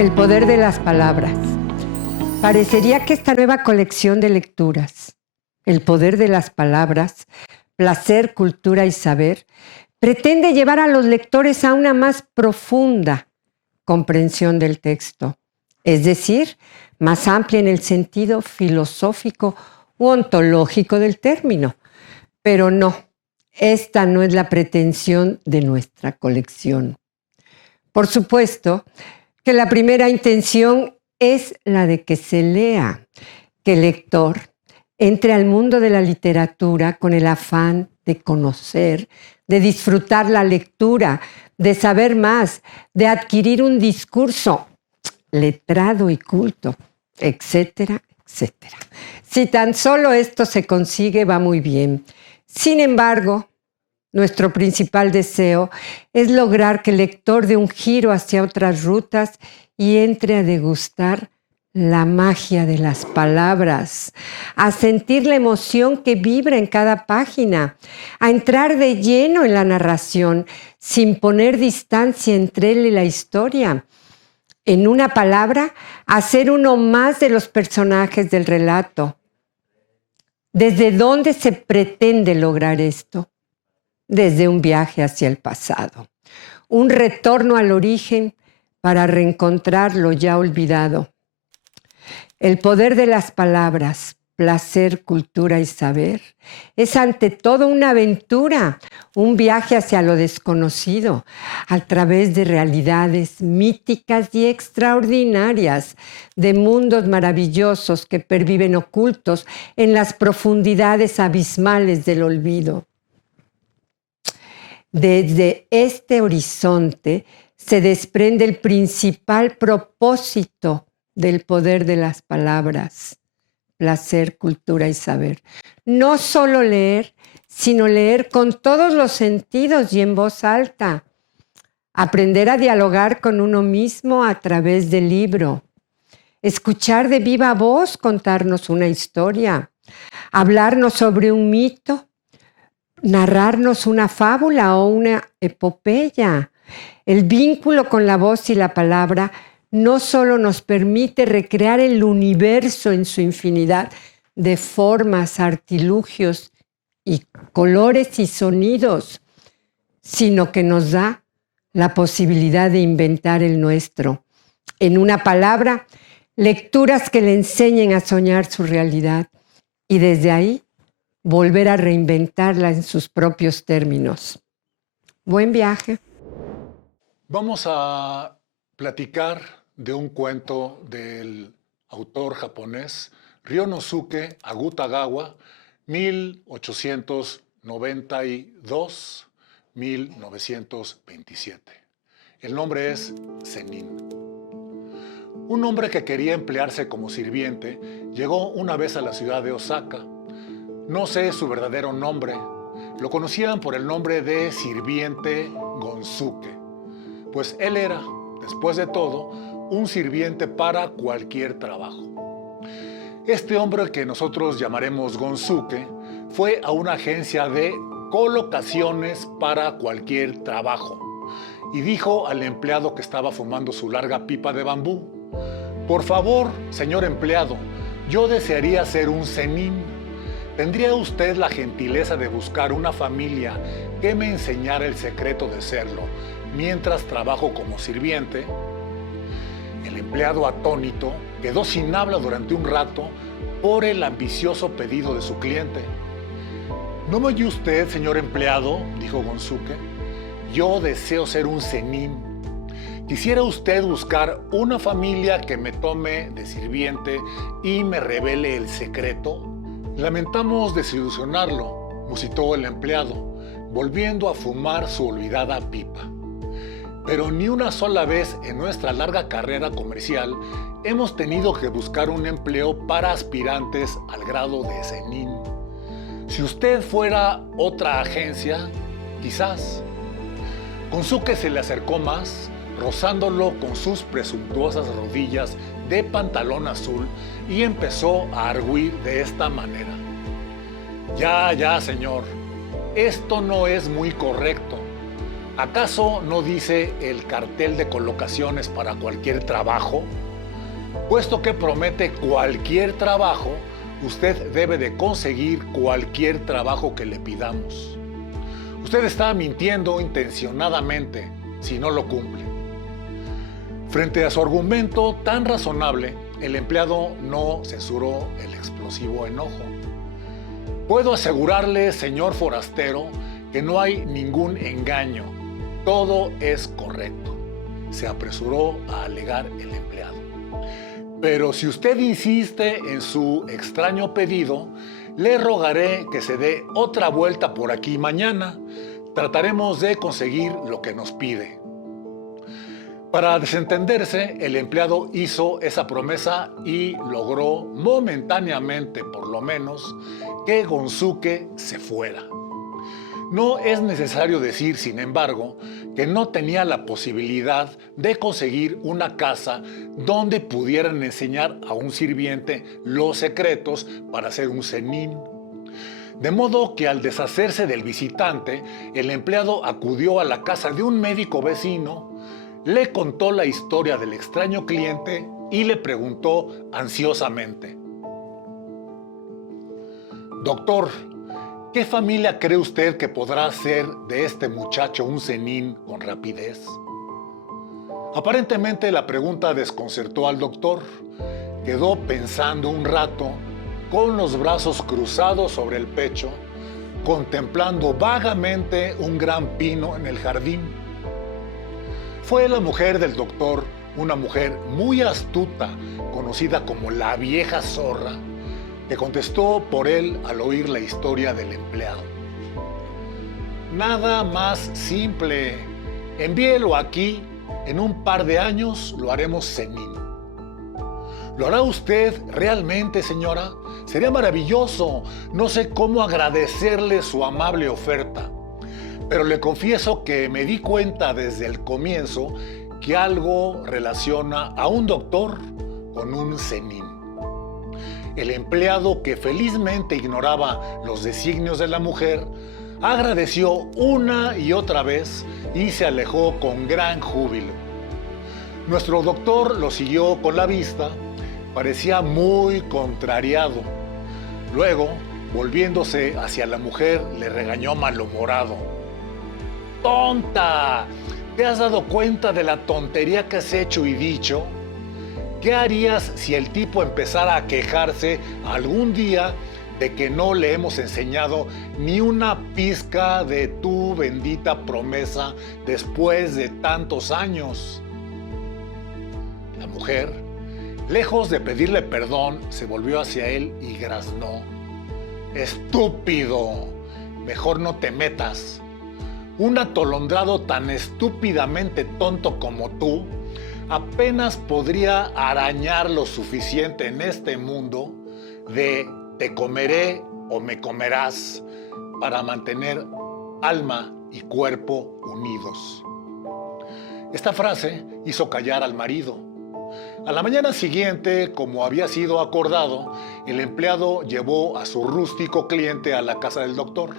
El poder de las palabras. Parecería que esta nueva colección de lecturas, El poder de las palabras, placer, cultura y saber, pretende llevar a los lectores a una más profunda comprensión del texto, es decir, más amplia en el sentido filosófico u ontológico del término. Pero no, esta no es la pretensión de nuestra colección. Por supuesto que la primera intención es la de que se lea, que el lector entre al mundo de la literatura con el afán de conocer, de disfrutar la lectura, de saber más, de adquirir un discurso letrado y culto, etcétera, etcétera. Si tan solo esto se consigue, va muy bien. Sin embargo, nuestro principal deseo es lograr que el lector dé un giro hacia otras rutas y entre a degustar la magia de las palabras, a sentir la emoción que vibra en cada página, a entrar de lleno en la narración sin poner distancia entre él y la historia. En una palabra, a ser uno más de los personajes del relato. ¿Desde dónde se pretende lograr esto? Desde un viaje hacia el pasado, un retorno al origen para reencontrar lo ya olvidado. El poder de las palabras, placer, cultura y saber, es ante todo una aventura, un viaje hacia lo desconocido, a través de realidades míticas y extraordinarias, de mundos maravillosos que perviven ocultos en las profundidades abismales del olvido. Desde este horizonte se desprende el principal propósito del poder de las palabras, placer, cultura y saber. No solo leer, sino leer con todos los sentidos y en voz alta. Aprender a dialogar con uno mismo a través del libro. Escuchar de viva voz contarnos una historia. Hablarnos sobre un mito. Narrarnos una fábula o una epopeya. El vínculo con la voz y la palabra no solo nos permite recrear el universo en su infinidad de formas, artilugios y colores y sonidos, sino que nos da la posibilidad de inventar el nuestro. En una palabra, lecturas que le enseñen a soñar su realidad y desde ahí volver a reinventarla en sus propios términos. Buen viaje. Vamos a platicar de un cuento del autor japonés Ryonosuke Akutagawa, 1892-1927. El nombre es Zenin. Un hombre que quería emplearse como sirviente llegó una vez a la ciudad de Osaka. No sé su verdadero nombre. Lo conocían por el nombre de sirviente Gonsuke, pues él era, después de todo, un sirviente para cualquier trabajo. Este hombre, que nosotros llamaremos Gonsuke, fue a una agencia de colocaciones para cualquier trabajo y dijo al empleado que estaba fumando su larga pipa de bambú: «Por favor, señor empleado, yo desearía ser un zenin. ¿Tendría usted la gentileza de buscar una familia que me enseñara el secreto de serlo mientras trabajo como sirviente?» El empleado, atónito, quedó sin habla durante un rato por el ambicioso pedido de su cliente. «¿No me oye usted, señor empleado?», dijo Gonsuke. «Yo deseo ser un zenin. ¿Quisiera usted buscar una familia que me tome de sirviente y me revele el secreto?» «Lamentamos desilusionarlo», musitó el empleado, volviendo a fumar su olvidada pipa. «Pero ni una sola vez en nuestra larga carrera comercial hemos tenido que buscar un empleo para aspirantes al grado de zenin. Si usted fuera otra agencia, quizás». Gonsuke se le acercó más, rozándolo con sus presuntuosas rodillas de pantalón azul, y empezó a argüir de esta manera: «Ya, señor, esto no es muy correcto. ¿Acaso no dice el cartel de colocaciones para cualquier trabajo? Puesto que promete cualquier trabajo, usted debe de conseguir cualquier trabajo que le pidamos. Usted está mintiendo intencionadamente si no lo cumple. Frente a su argumento tan razonable, el empleado no censuró el explosivo enojo. Puedo asegurarle, señor forastero, que no hay ningún engaño. Todo es correcto, se apresuró a alegar el empleado. Pero si usted insiste en su extraño pedido, le rogaré que se dé otra vuelta por aquí mañana. Trataremos de conseguir lo que nos pide. Para desentenderse, el empleado hizo esa promesa y logró momentáneamente, por lo menos, que Gonzuke se fuera. No es necesario decir, sin embargo, que no tenía la posibilidad de conseguir una casa donde pudieran enseñar a un sirviente los secretos para ser un zenin. De modo que al deshacerse del visitante, el empleado acudió a la casa de un médico vecino, le contó la historia del extraño cliente y le preguntó ansiosamente: «Doctor, ¿qué familia cree usted que podrá hacer de este muchacho un zenin con rapidez?» Aparentemente la pregunta desconcertó al doctor. Quedó pensando un rato, con los brazos cruzados sobre el pecho, contemplando vagamente un gran pino en el jardín. Fue la mujer del doctor, una mujer muy astuta, conocida como la vieja zorra, que contestó por él al oír la historia del empleado. «Nada más simple. Envíelo aquí. En un par de años lo haremos zenin». «¿Lo hará usted realmente, señora? Sería maravilloso. No sé cómo agradecerle su amable oferta. Pero le confieso que me di cuenta desde el comienzo que algo relaciona a un doctor con un zenin». El empleado, que felizmente ignoraba los designios de la mujer, agradeció una y otra vez y se alejó con gran júbilo. Nuestro doctor lo siguió con la vista. Parecía muy contrariado. Luego, volviéndose hacia la mujer, le regañó malhumorado: «¡Tonta! ¿Te has dado cuenta de la tontería que has hecho y dicho? ¿Qué harías si el tipo empezara a quejarse algún día de que no le hemos enseñado ni una pizca de tu bendita promesa después de tantos años?» La mujer, lejos de pedirle perdón, se volvió hacia él y graznó: «Estúpido, mejor no te metas. Un atolondrado tan estúpidamente tonto como tú apenas podría arañar lo suficiente en este mundo de te comeré o me comerás para mantener alma y cuerpo unidos». Esta frase hizo callar al marido. A la mañana siguiente, como había sido acordado, el empleado llevó a su rústico cliente a la casa del doctor.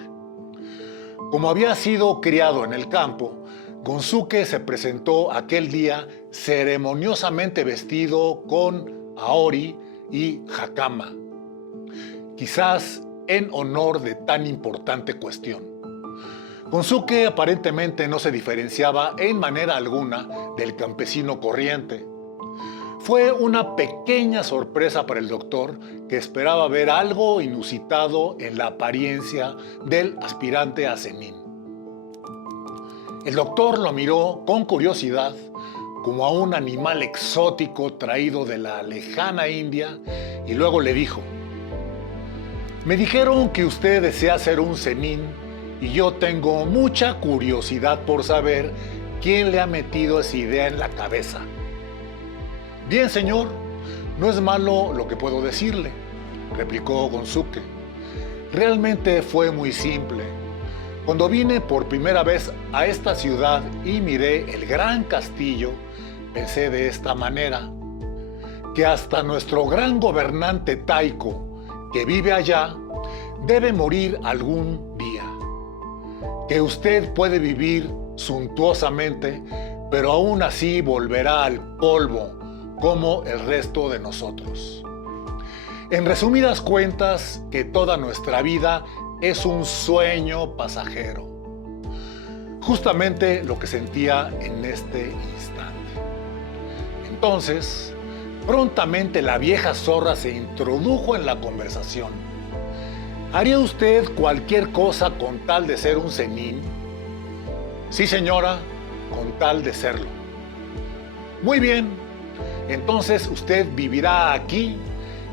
Como había sido criado en el campo, Gonzuke se presentó aquel día ceremoniosamente vestido con aori y hakama, quizás en honor de tan importante cuestión. Gonzuke aparentemente no se diferenciaba en manera alguna del campesino corriente. Fue una pequeña sorpresa para el doctor, que esperaba ver algo inusitado en la apariencia del aspirante a zenin. El doctor lo miró con curiosidad, como a un animal exótico traído de la lejana India, y luego le dijo: «Me dijeron que usted desea ser un zenin y yo tengo mucha curiosidad por saber quién le ha metido esa idea en la cabeza». «Bien, señor, no es malo lo que puedo decirle», replicó Gonzuke. «Realmente fue muy simple. Cuando vine por primera vez a esta ciudad y miré el gran castillo, pensé de esta manera: que hasta nuestro gran gobernante Taiko, que vive allá, debe morir algún día. Que usted puede vivir suntuosamente, pero aún así volverá al polvo como el resto de nosotros. En resumidas cuentas, que toda nuestra vida es un sueño pasajero. Justamente lo que sentía en este instante. Entonces, prontamente la vieja zorra se introdujo en la conversación. ¿Haría usted cualquier cosa con tal de ser un zenin? Sí, señora, con tal de serlo. Muy bien, entonces usted vivirá aquí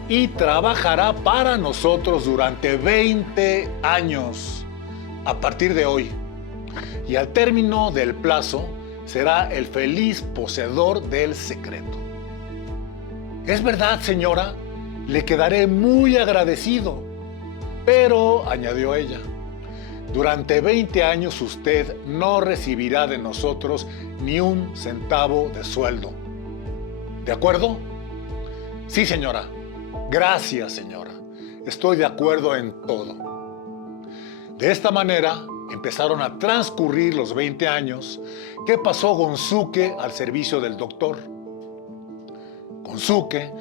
y trabajará para nosotros durante 20 años a partir de hoy. Y al término del plazo será el feliz poseedor del secreto. Es verdad, señora, le quedaré muy agradecido. Pero, añadió ella, durante 20 años usted no recibirá de nosotros ni un centavo de sueldo. ¿De acuerdo? Sí, señora. Gracias, señora. Estoy de acuerdo en todo. De esta manera empezaron a transcurrir los 20 años que pasó Gonzuke al servicio del doctor. Gonzuke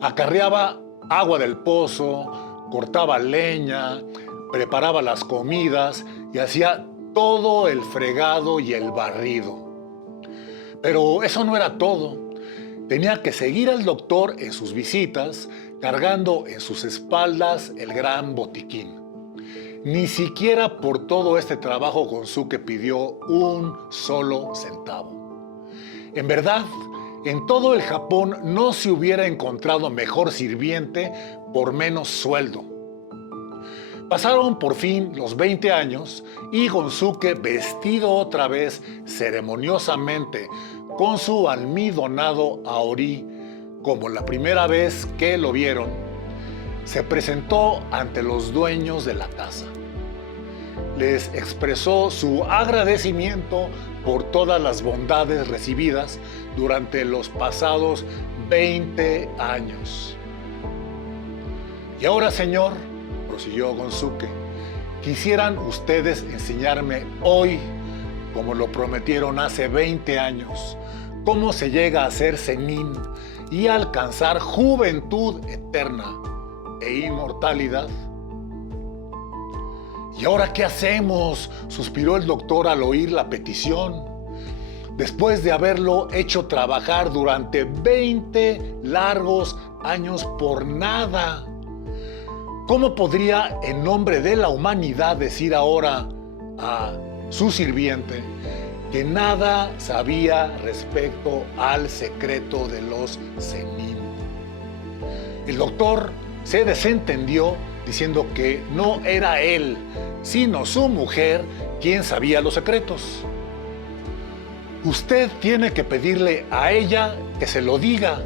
acarreaba agua del pozo, cortaba leña, preparaba las comidas y hacía todo el fregado y el barrido. Pero eso no era todo. Tenía que seguir al doctor en sus visitas, cargando en sus espaldas el gran botiquín. Ni siquiera por todo este trabajo Gonzuke pidió un solo centavo. En verdad, en todo el Japón no se hubiera encontrado mejor sirviente por menos sueldo. Pasaron por fin los 20 años y Gonzuke, vestido otra vez ceremoniosamente con su almidonado aori, como la primera vez que lo vieron, se presentó ante los dueños de la casa. Les expresó su agradecimiento por todas las bondades recibidas durante los pasados 20 años. Y ahora, señor, prosiguió Gonzuke, quisieran ustedes enseñarme hoy, como lo prometieron hace 20 años, cómo se llega a ser zenin y alcanzar juventud eterna e inmortalidad. ¿Y ahora qué hacemos?, suspiró el doctor al oír la petición. Después de haberlo hecho trabajar durante 20 largos años por nada, ¿cómo podría en nombre de la humanidad decir ahora a su sirviente que nada sabía respecto al secreto de los zenin? El doctor se desentendió diciendo que no era él, sino su mujer quien sabía los secretos. Usted tiene que pedirle a ella que se lo diga,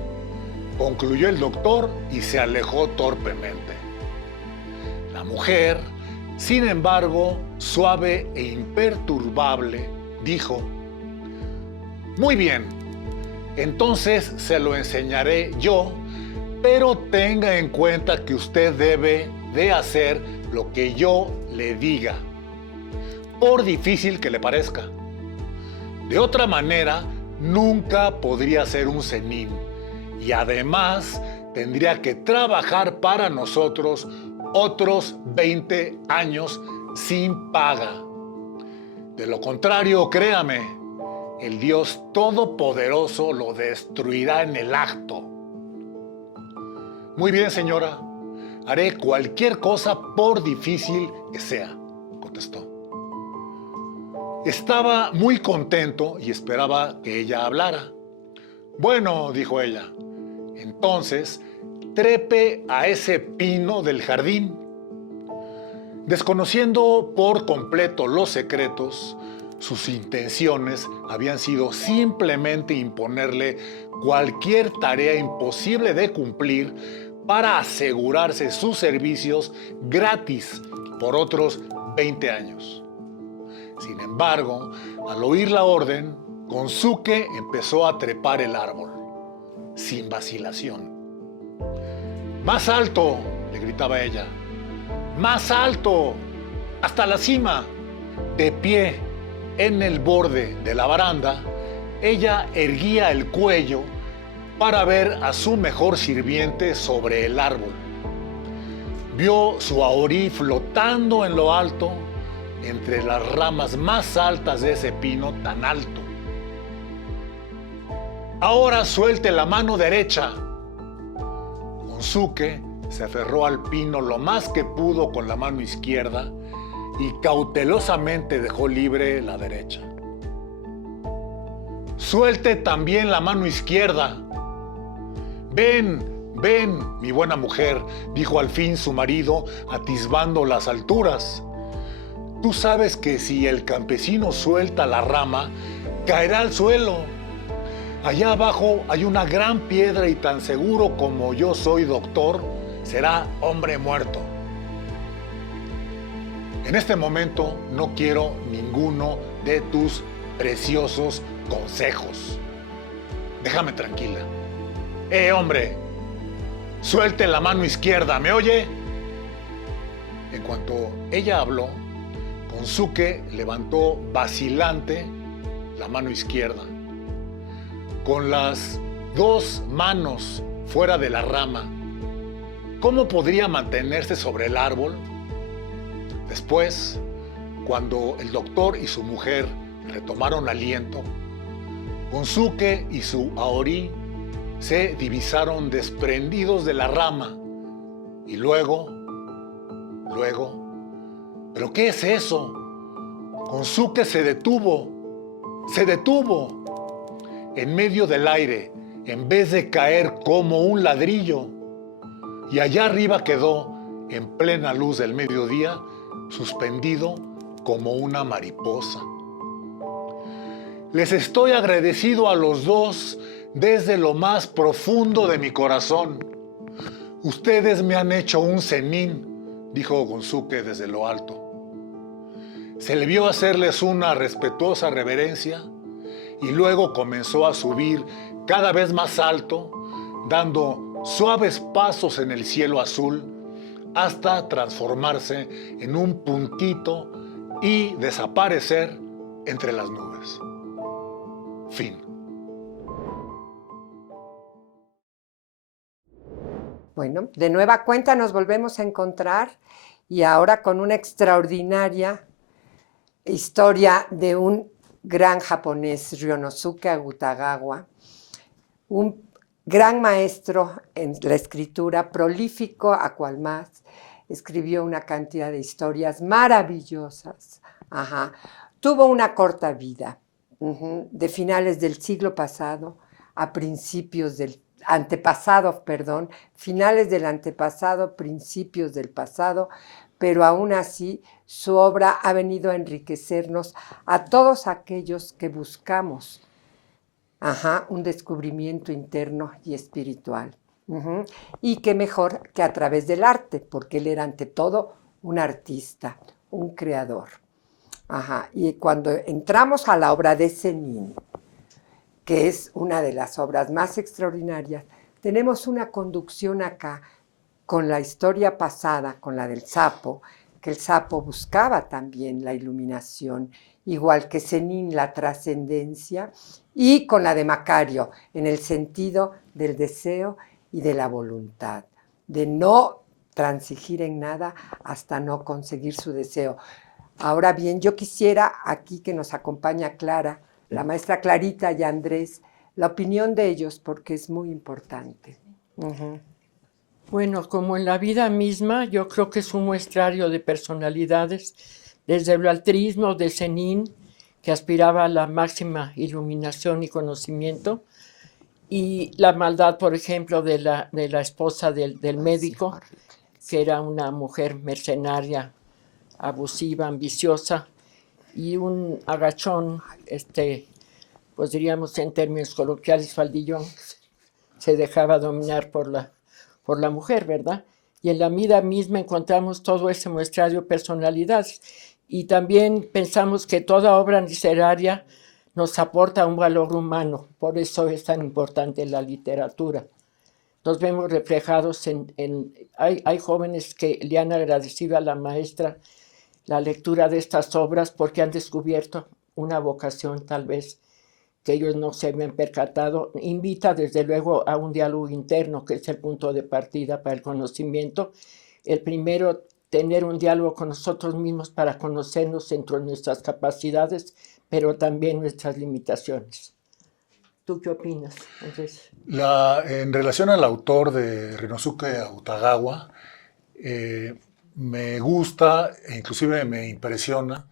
concluyó el doctor y se alejó torpemente. La mujer, sin embargo, suave e imperturbable, dijo: muy bien, entonces se lo enseñaré yo, pero tenga en cuenta que usted debe de hacer lo que yo le diga, por difícil que le parezca. De otra manera, nunca podría ser un zenin y además tendría que trabajar para nosotros otros 20 años sin paga. De lo contrario, créame, el Dios Todopoderoso lo destruirá en el acto. Muy bien, señora, haré cualquier cosa por difícil que sea, contestó. Estaba muy contento y esperaba que ella hablara. Bueno, dijo ella, entonces trepe a ese pino del jardín. Desconociendo por completo los secretos, sus intenciones habían sido simplemente imponerle cualquier tarea imposible de cumplir para asegurarse sus servicios gratis por otros 20 años. Sin embargo, al oír la orden, Gonzuke empezó a trepar el árbol, sin vacilación. ¡Más alto!, le gritaba ella. ¡Más alto! ¡Hasta la cima! De pie, en el borde de la baranda, ella erguía el cuello para ver a su mejor sirviente sobre el árbol. Vio su Aorí flotando en lo alto, entre las ramas más altas de ese pino tan alto. Ahora suelte la mano derecha. Gonzuke se aferró al pino lo más que pudo con la mano izquierda y cautelosamente dejó libre la derecha. Suelte también la mano izquierda. Ven, ven, mi buena mujer, dijo al fin su marido, atisbando las alturas. Tú sabes que si el campesino suelta la rama, caerá al suelo. Allá abajo hay una gran piedra y tan seguro como yo soy doctor, será hombre muerto. En este momento no quiero ninguno de tus preciosos consejos. Déjame tranquila. Hombre, suelte la mano izquierda, ¿me oye? En cuanto ella habló, Gonzuke levantó vacilante la mano izquierda. Con las dos manos fuera de la rama, ¿cómo podría mantenerse sobre el árbol? Después, cuando el doctor y su mujer retomaron aliento, Gonzuke y su Aorí se divisaron desprendidos de la rama y luego, ¿pero qué es eso? Gonzuke se detuvo en medio del aire en vez de caer como un ladrillo y allá arriba quedó en plena luz del mediodía suspendido como una mariposa. Les estoy agradecido a los dos desde lo más profundo de mi corazón. Ustedes me han hecho un zenin, dijo Gonzuke desde lo alto. Se le vio hacerles una respetuosa reverencia y luego comenzó a subir cada vez más alto, dando suaves pasos en el cielo azul hasta transformarse en un puntito y desaparecer entre las nubes. Fin. Bueno, de nueva cuenta nos volvemos a encontrar y ahora con una extraordinaria historia de un gran japonés, Ryonosuke Akutagawa, un gran maestro en la escritura, prolífico a cual más, escribió una cantidad de historias maravillosas. Tuvo una corta vida, de finales del siglo pasado a principios del finales del antepasado, principios del pasado, pero aún así su obra ha venido a enriquecernos a todos aquellos que buscamos un descubrimiento interno y espiritual. Y qué mejor que a través del arte, porque él era ante todo un artista, un creador. Y cuando entramos a la obra de Zenin, que es una de las obras más extraordinarias, tenemos una conducción acá con la historia pasada, con la del sapo, que el sapo buscaba también la iluminación, igual que Zenin la trascendencia, y con la de Macario, en el sentido del deseo y de la voluntad, de no transigir en nada hasta no conseguir su deseo. Ahora bien, yo quisiera aquí que nos acompaña Clara, la maestra Clarita y Andrés, la opinión de ellos, porque es muy importante. Bueno, como en la vida misma, yo creo que es un muestrario de personalidades, desde el altruismo de Zenin, que aspiraba a la máxima iluminación y conocimiento, y la maldad, por ejemplo, de la esposa del médico, que era una mujer mercenaria, abusiva, ambiciosa, y un agachón, pues diríamos en términos coloquiales, faldillón, se dejaba dominar por la mujer, ¿verdad? Y en la vida misma encontramos todo ese muestrario de personalidades. Y también pensamos que toda obra literaria nos aporta un valor humano, por eso es tan importante la literatura. Nos vemos reflejados hay jóvenes que le han agradecido a la maestra la lectura de estas obras porque han descubierto una vocación tal vez que ellos no se habían percatado, invita desde luego a un diálogo interno, que es el punto de partida para el conocimiento. El primero, tener un diálogo con nosotros mismos para conocernos dentro de nuestras capacidades, pero también nuestras limitaciones. ¿Tú qué opinas, Andrés? En relación al autor de Ryunosuke Utagawa, me gusta e inclusive me impresiona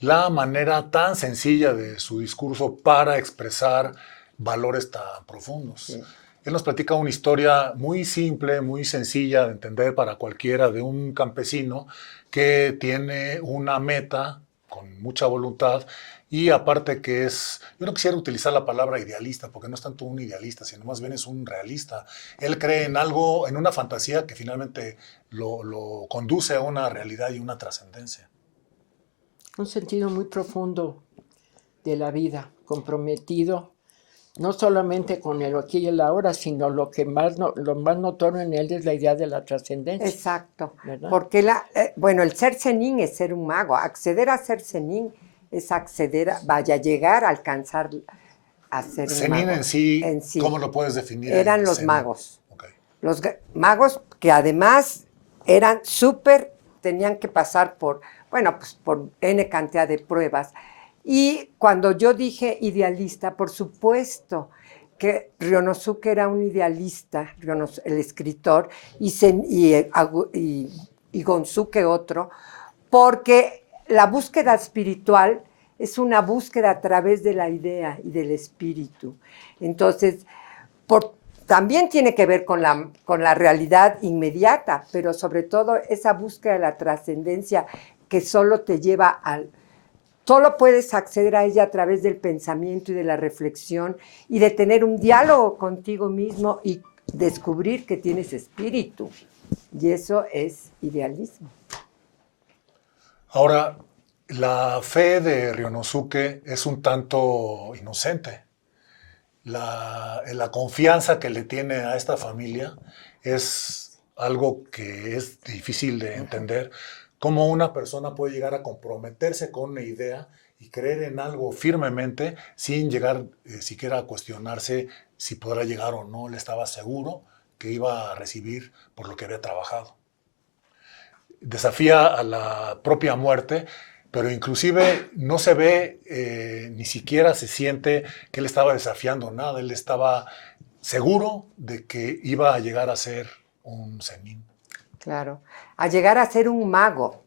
la manera tan sencilla de su discurso para expresar valores tan profundos. Sí. Él nos platica una historia muy simple, muy sencilla de entender para cualquiera, de un campesino que tiene una meta con mucha voluntad y aparte que es, yo no quisiera utilizar la palabra idealista, porque no es tanto un idealista, sino más bien es un realista. Él cree en algo, en una fantasía que finalmente lo conduce a una realidad y una trascendencia. Un sentido muy profundo de la vida, comprometido no solamente con el aquí y el ahora, sino lo más notorio en él es la idea de la trascendencia. Exacto, ¿verdad? porque bueno, el ser zenin es ser un mago, acceder a ser zenin es acceder, vaya, llegar a alcanzar a ser un Zenin mago. en sí, ¿cómo lo puedes definir? Eran los Zenin? magos. Okay. Los magos que además eran súper, tenían que pasar por, bueno, pues por N cantidad de pruebas. Y cuando yo dije idealista, por supuesto que Ryonosuke era un idealista, el escritor, y Gonzuke otro, porque la búsqueda espiritual es una búsqueda a través de la idea y del espíritu. Entonces, también tiene que ver con la realidad inmediata, pero sobre todo esa búsqueda de la trascendencia que solo te lleva solo puedes acceder a ella a través del pensamiento y de la reflexión y de tener un diálogo contigo mismo y descubrir que tienes espíritu. Y eso es idealismo. Ahora, la fe de Ryonosuke es un tanto inocente. La confianza que le tiene a esta familia es algo que es difícil de entender. Cómo una persona puede llegar a comprometerse con una idea y creer en algo firmemente sin llegar siquiera a cuestionarse si podrá llegar o no. Él estaba seguro que iba a recibir por lo que había trabajado. Desafía a la propia muerte, pero inclusive no se ve, ni siquiera se siente que él estaba desafiando nada, él estaba seguro de que iba a llegar a ser un zenin. Claro, a llegar a ser un mago.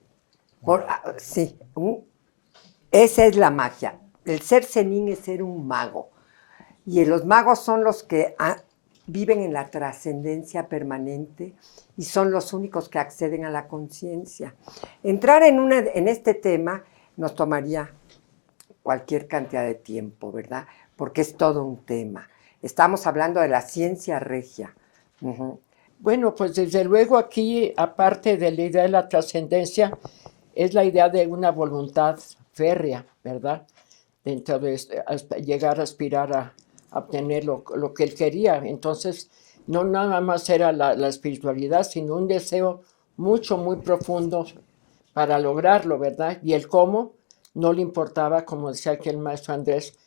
Sí, esa es la magia. El ser zenin es ser un mago. Y los magos son los que viven en la trascendencia permanente y son los únicos que acceden a la conciencia. Entrar en este tema nos tomaría cualquier cantidad de tiempo, ¿verdad? Porque es todo un tema. Estamos hablando de la ciencia regia. Uh-huh. Bueno, pues desde luego aquí, aparte de la idea de la trascendencia, es la idea de una voluntad férrea, ¿verdad? Dentro de hasta llegar a aspirar a obtener lo que él quería. Entonces, no nada más era la espiritualidad, sino un deseo mucho, muy profundo para lograrlo, ¿verdad? Y el cómo no le importaba, como decía aquí el maestro Andrés,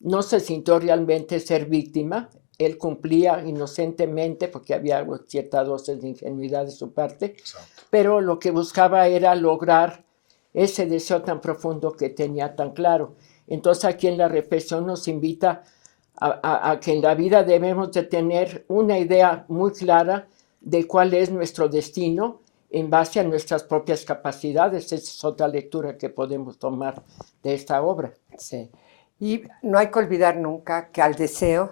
no se sintió realmente ser víctima, él cumplía inocentemente porque había cierta dosis de ingenuidad de su parte, Exacto. pero lo que buscaba era lograr ese deseo tan profundo que tenía tan claro. Entonces aquí en la reflexión nos invita a que en la vida debemos de tener una idea muy clara de cuál es nuestro destino en base a nuestras propias capacidades. Esa es otra lectura que podemos tomar de esta obra. Sí. Y no hay que olvidar nunca que al deseo,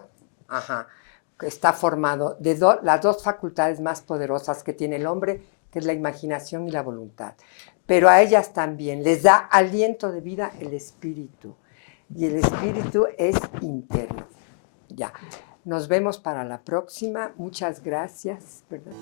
que está formado de las dos facultades más poderosas que tiene el hombre, que es la imaginación y la voluntad. Pero a ellas también les da aliento de vida el espíritu. Y el espíritu es interno. Ya. Nos vemos para la próxima. Muchas gracias. ¿Verdad?